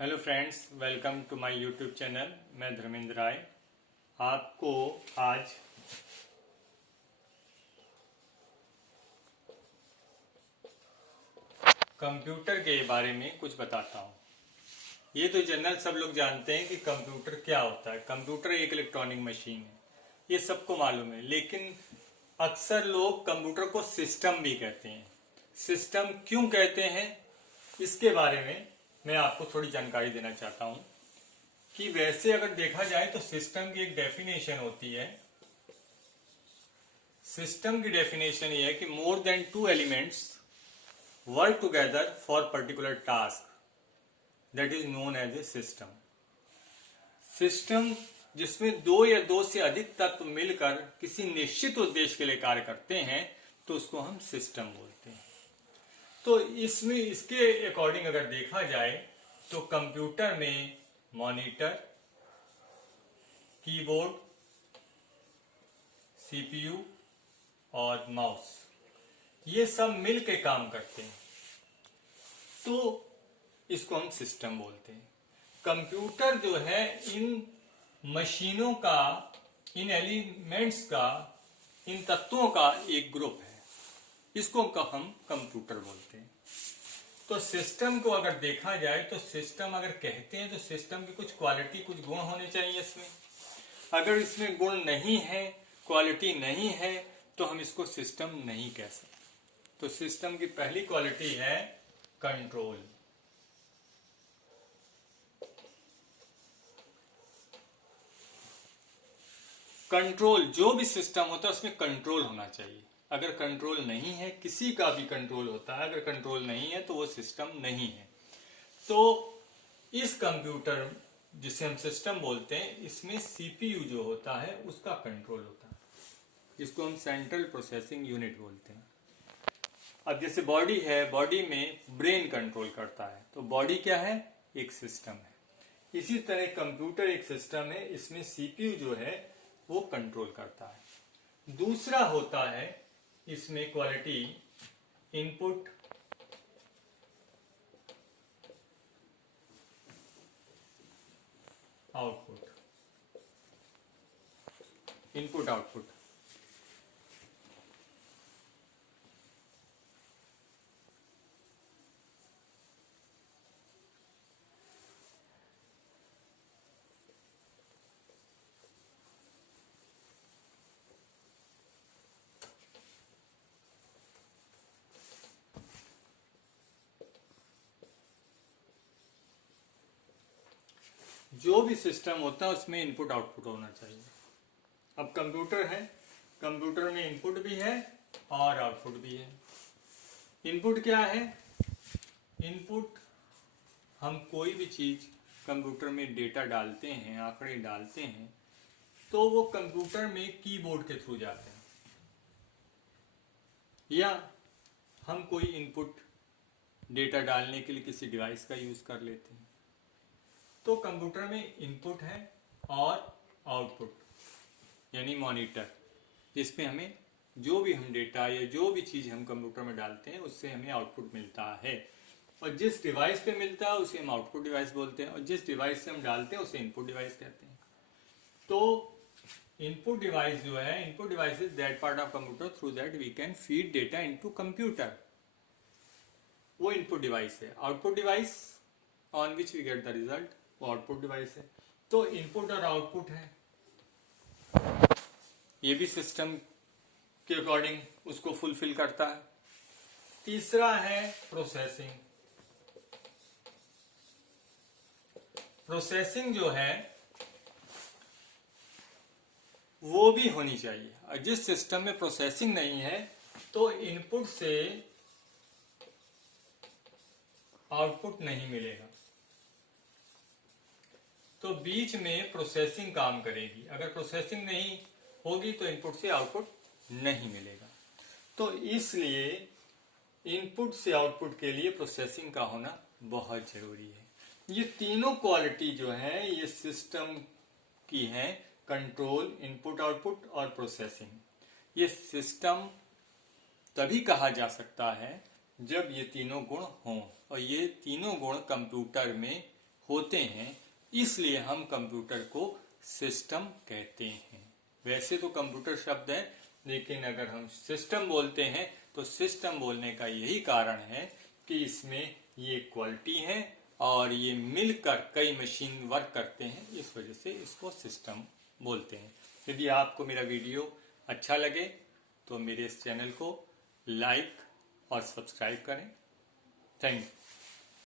Hello friends, welcome to my YouTube channel. मैं धर्मेंद्र राय आपको आज कंप्यूटर के बारे में कुछ बताता हूँ। ये तो जनरल सब लोग जानते हैं कि कंप्यूटर क्या होता है। कंप्यूटर एक इलेक्ट्रॉनिक मशीन है, ये सबको मालूम है। लेकिन अक्सर लोग कंप्यूटर को सिस्टम भी कहते हैं। सिस्टम क्यों कहते हैं, इसके बारे में मैं आपको थोड़ी जानकारी देना चाहता हूँ कि वैसे अगर देखा जाए तो सिस्टम की एक डेफिनेशन होती है। सिस्टम की डेफिनेशन ये है कि more than two elements work together for particular task, that is known as a system. System जिसमें दो या दो से अधिक तत्व मिलकर किसी निश्चित उद्देश्य के लिए कार्य करते हैं तो उसको हम सिस्टम बोलते हैं। तो इसमें इसके अकॉर्डिंग अगर देखा जाए तो कंप्यूटर में मॉनिटर, कीबोर्ड, सीपीयू और माउस, ये सब मिल के काम करते हैं, तो इसको हम सिस्टम बोलते हैं। कंप्यूटर जो है इन मशीनों का, इन एलिमेंट्स का, इन तत्वों का एक ग्रुप है, इसको हम कंप्यूटर बोलते हैं। तो सिस्टम को अगर देखा जाए तो सिस्टम अगर कहते हैं तो सिस्टम की कुछ क्वालिटी, कुछ गुण होने चाहिए इसमें। अगर इसमें गुण नहीं है, क्वालिटी नहीं है, तो हम इसको सिस्टम नहीं कह सकते। तो सिस्टम की पहली क्वालिटी है कंट्रोल। कंट्रोल, जो भी सिस्टम होता है उसमें कंट्रोल होना चाहिए। अगर कंट्रोल नहीं है, किसी का भी कंट्रोल होता है, अगर कंट्रोल नहीं है तो वो सिस्टम नहीं है। तो इस कंप्यूटर जिसे हम सिस्टम बोलते हैं, इसमें सीपीयू जो होता है उसका कंट्रोल होता है, जिसको हम सेंट्रल प्रोसेसिंग यूनिट बोलते हैं। अब जैसे बॉडी है, बॉडी में ब्रेन कंट्रोल करता है, तो बॉडी क्या है? एक सिस्टम है। इसी तरह कंप्यूटर एक सिस्टम है, इसमें सीपीयू जो है वो कंट्रोल करता है। दूसरा होता है इसमें quality input, output. Input output, जो भी सिस्टम होता है उसमें इनपुट आउटपुट होना चाहिए। अब कंप्यूटर है, कंप्यूटर में इनपुट भी है और आउटपुट भी है। इनपुट क्या है? इनपुट, हम कोई भी चीज कंप्यूटर में डेटा डालते हैं, आंकड़े डालते हैं, तो वो कंप्यूटर में कीबोर्ड के थ्रू जाते हैं, या हम कोई इनपुट डेटा डालने के लिए किसी डिवाइस का यूज कर लेते हैं। तो कंप्यूटर में इनपुट है और आउटपुट, यानी मॉनिटर, जिसमें हमें जो भी हम डेटा या जो भी चीज हम कंप्यूटर में डालते हैं उससे हमें आउटपुट मिलता है। और जिस डिवाइस पे मिलता है उसे हम आउटपुट डिवाइस बोलते हैं, और जिस डिवाइस से हम डालते हैं उसे इनपुट डिवाइस कहते हैं। तो इनपुट डिवाइस जो है, input device is that part of computer through that we can feed data into computer, वो इनपुट डिवाइस है। Output device on which we get the result, वो आउटपुट डिवाइस है। तो इनपुट और आउटपुट है, ये भी सिस्टम के अकॉर्डिंग उसको फुलफिल करता है। तीसरा है प्रोसेसिंग। प्रोसेसिंग जो है वो भी होनी चाहिए, और जिस सिस्टम में प्रोसेसिंग नहीं है तो इनपुट से आउटपुट नहीं मिलेगा। तो बीच में प्रोसेसिंग काम करेगी। अगर प्रोसेसिंग नहीं होगी तो इनपुट से आउटपुट नहीं मिलेगा। तो इसलिए इनपुट से आउटपुट के लिए प्रोसेसिंग का होना बहुत जरूरी है। ये तीनों क्वालिटी जो है ये सिस्टम की है, कंट्रोल, इनपुट आउटपुट और प्रोसेसिंग। ये सिस्टम तभी कहा जा सकता है जब ये तीनों गुण हों, और ये तीनों गुण कंप्यूटर में होते हैं, इसलिए हम कंप्यूटर को सिस्टम कहते हैं। वैसे तो कंप्यूटर शब्द है, लेकिन अगर हम सिस्टम बोलते हैं तो सिस्टम बोलने का यही कारण है कि इसमें ये क्वालिटी है और ये मिलकर कई मशीन वर्क करते हैं, इस वजह से इसको सिस्टम बोलते हैं। यदि आपको मेरा वीडियो अच्छा लगे तो मेरे इस चैनल को लाइक और सब्सक्राइब करें। Thank you.